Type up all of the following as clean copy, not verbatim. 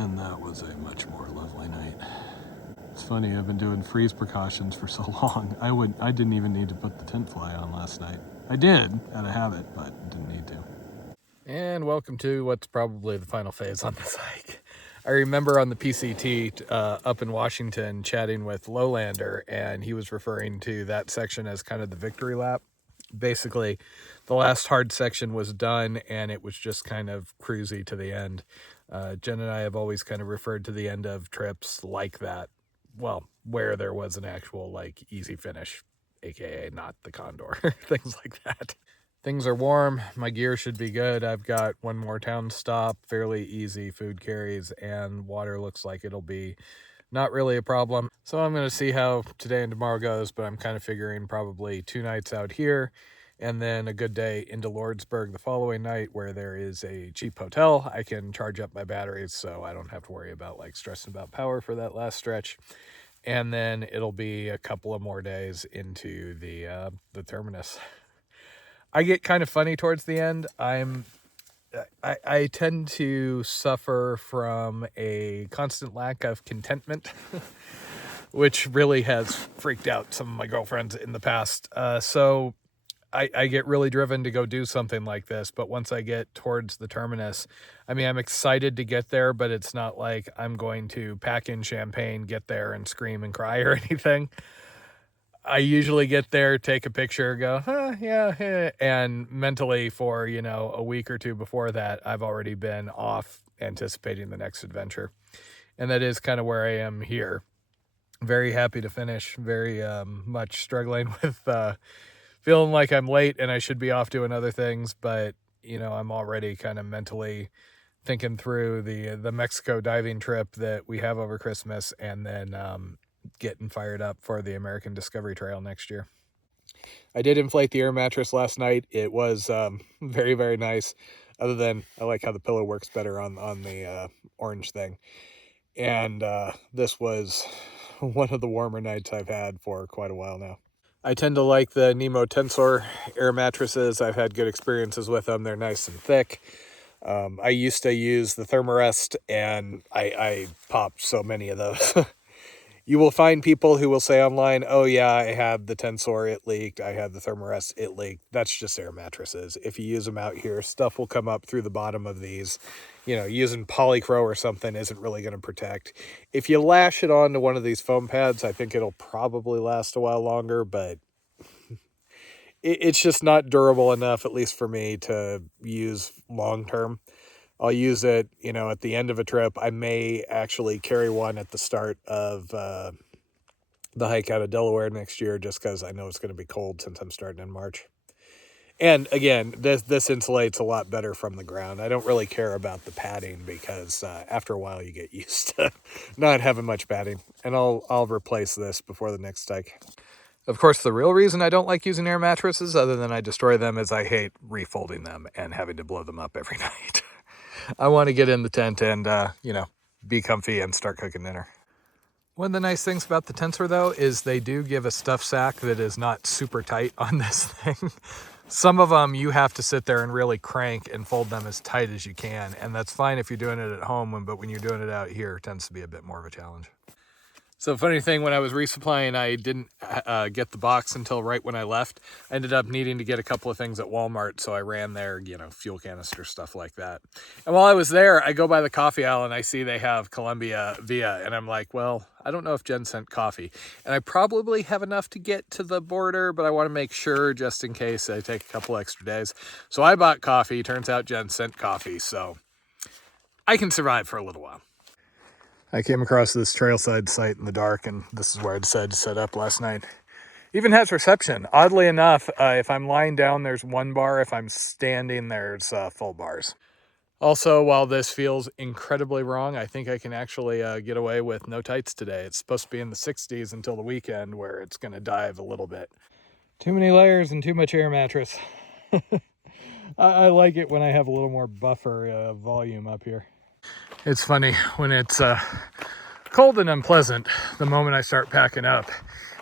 And that was a much more lovely night. It's funny, I've been doing freeze precautions for so long. I didn't even need to put the tent fly on last night. I did, out of habit, but didn't need to. And welcome to what's probably the final phase on this hike. I remember on the PCT up in Washington chatting with Lowlander, and he was referring to that section as kind of the victory lap. Basically, the last hard section was done, and it was just kind of cruisy to the end. Jen and I have always kind of referred to the end of trips like that. Well, where there was an actual, like, easy finish, aka not the Condor, things like that. Things are warm. My gear should be good. I've got one more town stop, fairly easy food carries, and water looks like it'll be not really a problem. So I'm going to see how today and tomorrow goes, but I'm kind of figuring probably 2 nights out here and then a good day into Lordsburg the following night where there is a cheap hotel. I can charge up my batteries so I don't have to worry about like stressing about power for that last stretch. And then it'll be a couple of more days into the terminus. I get kind of funny towards the end. I tend to suffer from a constant lack of contentment, which really has freaked out some of my girlfriends in the past. So I get really driven to go do something like this. But once I get towards the terminus, I mean, I'm excited to get there, but it's not like I'm going to pack in champagne, get there and scream and cry or anything. I usually get there, take a picture, go, yeah, and mentally for, a week or two before that, I've already been off anticipating the next adventure. And that is kind of where I am here. Very happy to finish, very much struggling with feeling like I'm late and I should be off doing other things, but, I'm already kind of mentally thinking through the Mexico diving trip that we have over Christmas and then getting fired up for the American Discovery Trail next year. I did inflate the air mattress last night. It was very, very nice. Other than I like how the pillow works better on the orange thing. And this was one of the warmer nights I've had for quite a while now. I tend to like the Nemo Tensor air mattresses. I've had good experiences with them. They're nice and thick. I used to use the Thermarest, and I popped so many of those. You will find people who will say online, oh yeah, I had the Tensor, it leaked. I had the Thermarest, it leaked. That's just air mattresses. If you use them out here, stuff will come up through the bottom of these. Using Polycro or something isn't really going to protect. If you lash it onto one of these foam pads, I think it'll probably last a while longer, but it's just not durable enough, at least for me, to use long term. I'll use it, at the end of a trip. I may actually carry one at the start of the hike out of Delaware next year, just because I know it's going to be cold since I'm starting in March. And again, this insulates a lot better from the ground. I don't really care about the padding because after a while you get used to not having much padding. And I'll replace this before the next hike. Of course, the real reason I don't like using air mattresses, other than I destroy them, is I hate refolding them and having to blow them up every night. I want to get in the tent and, be comfy and start cooking dinner. One of the nice things about the Tensor, though, is they do give a stuff sack that is not super tight on this thing. Some of them you have to sit there and really crank and fold them as tight as you can. And that's fine if you're doing it at home, but when you're doing it out here, it tends to be a bit more of a challenge. So funny thing, when I was resupplying, I didn't get the box until right when I left. I ended up needing to get a couple of things at Walmart, so I ran there, fuel canister, stuff like that. And while I was there, I go by the coffee aisle and I see they have Columbia Via, and I'm like, well, I don't know if Jen sent coffee. And I probably have enough to get to the border, but I want to make sure just in case I take a couple extra days. So I bought coffee. Turns out Jen sent coffee, so I can survive for a little while. I came across this trailside site in the dark, and this is where I decided to set up last night. Even has reception. Oddly enough, if I'm lying down, there's one bar. If I'm standing, there's full bars. Also, while this feels incredibly wrong, I think I can actually get away with no tights today. It's supposed to be in the 60s until the weekend, where it's going to dive a little bit. Too many layers and too much air mattress. I like it when I have a little more buffer volume up here. It's funny, when it's cold and unpleasant, the moment I start packing up,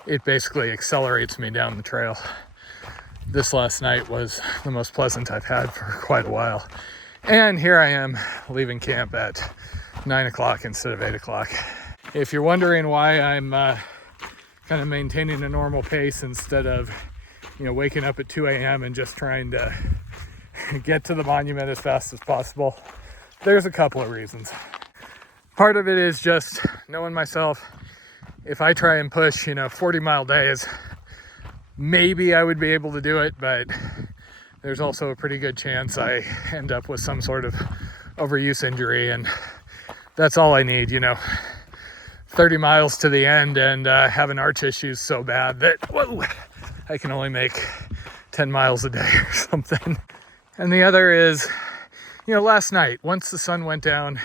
it basically accelerates me down the trail. This last night was the most pleasant I've had for quite a while. And here I am leaving camp at 9 o'clock instead of 8 o'clock. If you're wondering why I'm kind of maintaining a normal pace instead of, waking up at 2 a.m. and just trying to get to the monument as fast as possible, there's a couple of reasons. Part of it is just knowing myself. If I try and push, 40-mile days, maybe I would be able to do it, but there's also a pretty good chance I end up with some sort of overuse injury, and that's all I need, 30 miles to the end and having arch issues so bad that, I can only make 10 miles a day or something. And the other is, last night, once the sun went down,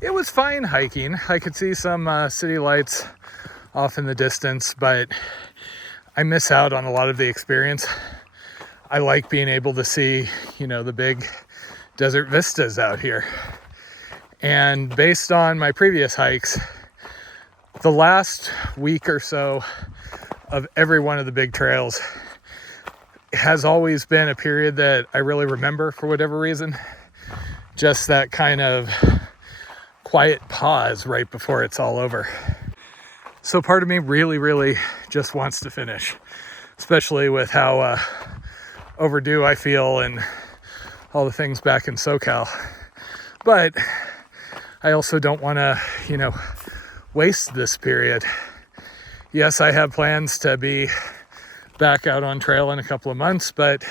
it was fine hiking. I could see some city lights off in the distance, but I miss out on a lot of the experience. I like being able to see, the big desert vistas out here. And based on my previous hikes, the last week or so of every one of the big trails has always been a period that I really remember for whatever reason. Just that kind of quiet pause right before it's all over. So part of me really, really just wants to finish, especially with how overdue I feel and all the things back in SoCal. But I also don't want to, waste this period. Yes, I have plans to be back out on trail in a couple of months, but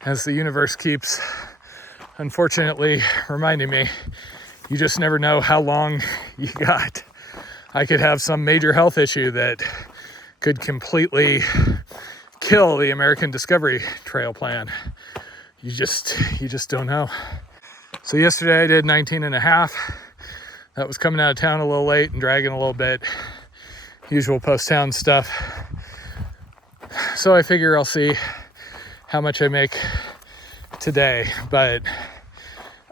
as the universe keeps, unfortunately, reminding me, you just never know how long you got. I could have some major health issue that could completely kill the American Discovery Trail plan. You just don't know. So yesterday I did 19 and a half. That was coming out of town a little late and dragging a little bit. Usual post-town stuff. So I figure I'll see how much I make today. But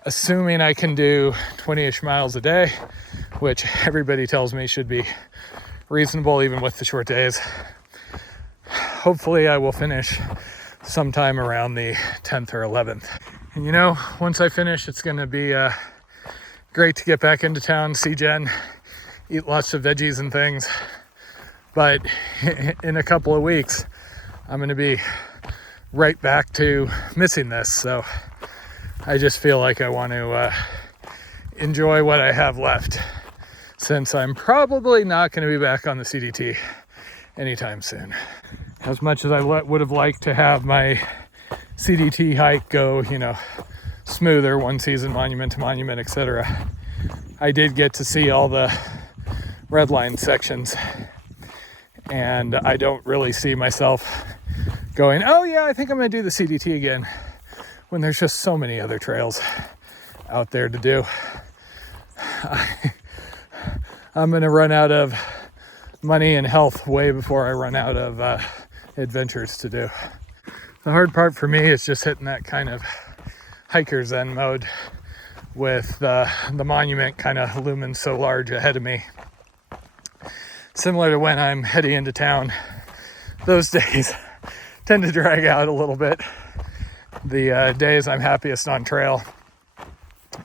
assuming I can do 20-ish miles a day, which everybody tells me should be reasonable even with the short days, hopefully I will finish sometime around the 10th or 11th. And once I finish, it's going to be great to get back into town, see Jen, eat lots of veggies and things. But in a couple of weeks, I'm going to be right back to missing this. So I just feel like I want to enjoy what I have left, since I'm probably not going to be back on the CDT anytime soon. As much as I would have liked to have my CDT hike go, smoother, one season, monument to monument, etc., I did get to see all the red line sections, and I don't really see myself going, oh yeah, I think I'm going to do the CDT again, when there's just so many other trails out there to do. I'm going to run out of money and health way before I run out of adventures to do. The hard part for me is just hitting that kind of hiker zen mode with the monument kind of looming so large ahead of me. Similar to when I'm heading into town, those days tend to drag out a little bit. The days I'm happiest on trail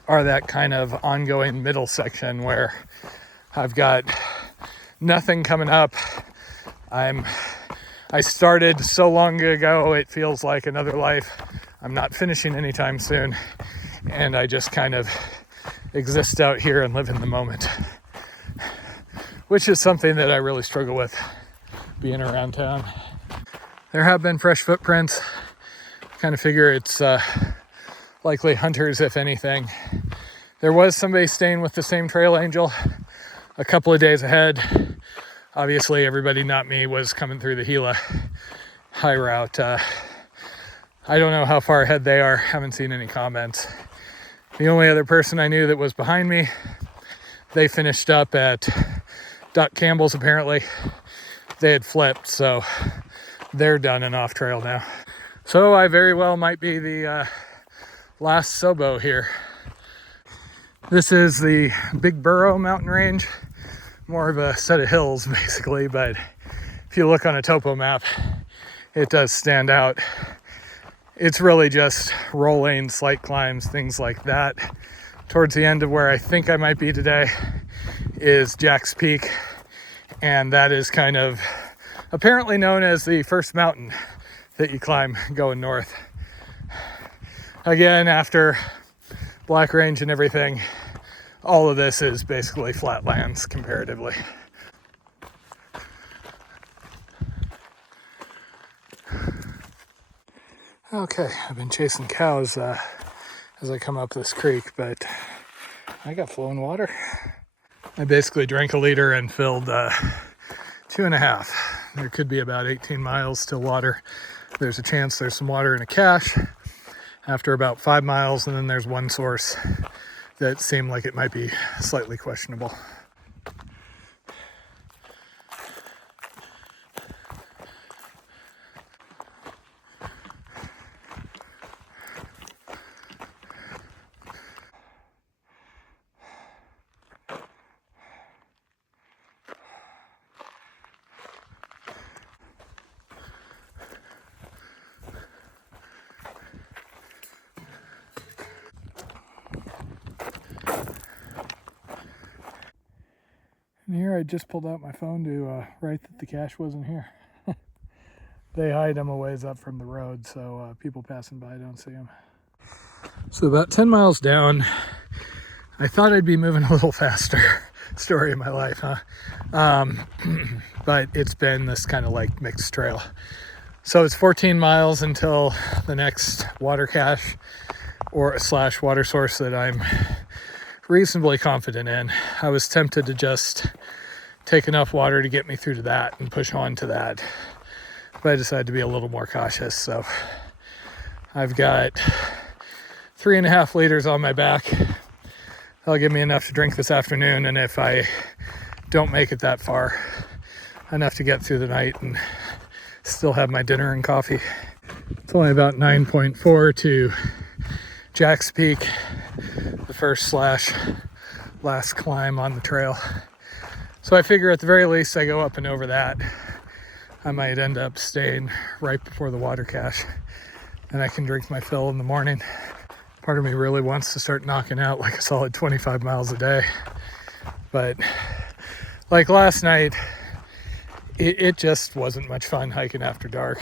are that kind of ongoing middle section where I've got nothing coming up. I started so long ago, it feels like another life. I'm not finishing anytime soon, and I just kind of exist out here and live in the moment, which is something that I really struggle with being around town. There have been fresh footprints. Kind of figure it's likely hunters, if anything. There was somebody staying with the same trail angel a couple of days ahead. Obviously, everybody, not me, was coming through the Gila high route. I don't know how far ahead they are. Haven't seen any comments. The only other person I knew that was behind me, they finished up at Doc Campbell's, apparently. They had flipped, so they're done and off trail now. So I very well might be the last Sobo here. This is the Big Burro mountain range. More of a set of hills, basically, but if you look on a topo map, it does stand out. It's really just rolling, slight climbs, things like that. towards the end of where I think I might be today is Jack's Peak, and that is kind of apparently known as the first mountain that you climb going north. Again, after Black Range and everything, all of this is basically flatlands comparatively. Okay, I've been chasing cows as I come up this creek, but I got flowing water. I basically drank a liter and filled 2.5. There could be about 18 miles till water. There's a chance there's some water in a cache after about 5 miles, and then there's one source that seemed like it might be slightly questionable. And here I just pulled out my phone to write that the cache wasn't here. They hide them a ways up from the road, so people passing by don't see them. So about 10 miles down, I thought I'd be moving a little faster. Story of my life, huh? But it's been this kind of like mixed trail. So it's 14 miles until the next water cache or / water source that I'm reasonably confident in. I was tempted to just take enough water to get me through to that and push on to that, but I decided to be a little more cautious. So I've got 3.5 liters on my back. That'll give me enough to drink this afternoon, and if I don't make it that far, enough to get through the night and still have my dinner and coffee. It's only about 9.4 to Jack's Peak, the first / last climb on the trail. So I figure at the very least I go up and over that. I might end up staying right before the water cache, and I can drink my fill in the morning. Part of me really wants to start knocking out like a solid 25 miles a day. But like last night, it just wasn't much fun hiking after dark.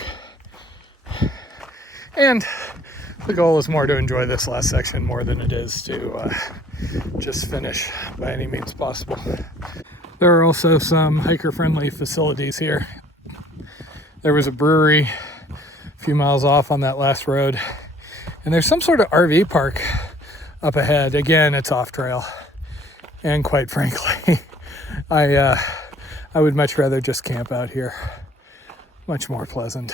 And the goal is more to enjoy this last section more than it is to just finish by any means possible. There are also some hiker-friendly facilities here. There was a brewery a few miles off on that last road, and there's some sort of RV park up ahead. Again, it's off trail, and quite frankly, I would much rather just camp out here. Much more pleasant.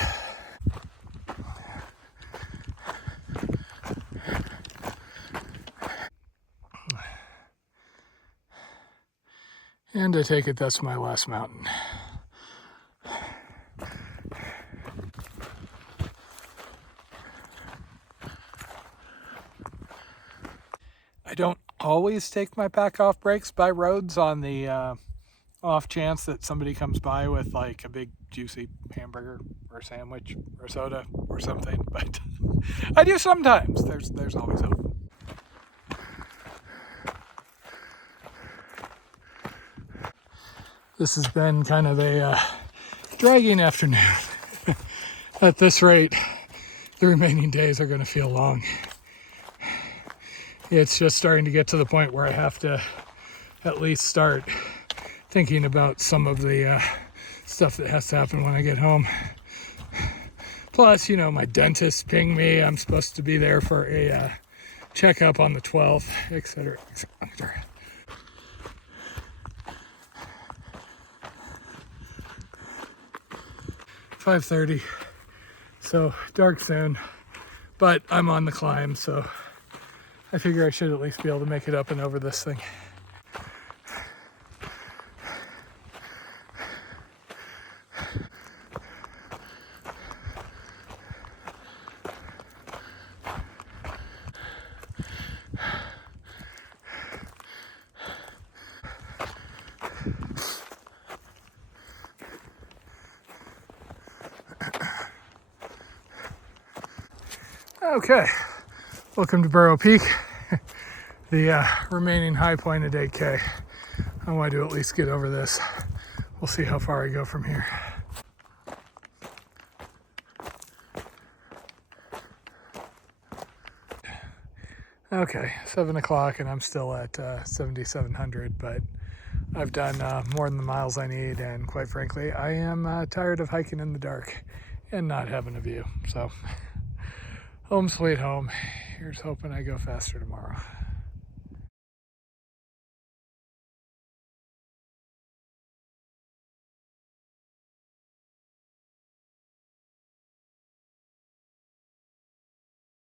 And I take it that's my last mountain. I don't always take my pack off breaks by roads on the off chance that somebody comes by with like a big juicy hamburger or sandwich or soda or something, but I do sometimes. There's always hope. This has been kind of a dragging afternoon. At this rate, the remaining days are going to feel long. It's just starting to get to the point where I have to at least start thinking about some of the stuff that has to happen when I get home. Plus, you know, my dentist pinged me. I'm supposed to be there for a checkup on the 12th, etc., etc. .5:30, so dark soon, but I'm on the climb, so I figure I should at least be able to make it up and over this thing. Okay, welcome to Burrow Peak. the remaining high point at 8K. I want to at least get over this. We'll see how far I go from here. Okay, 7 o'clock and I'm still at 7,700, but I've done more than the miles I need, and quite frankly, I am tired of hiking in the dark and not having a view. So, home sweet home. Here's hoping I go faster tomorrow.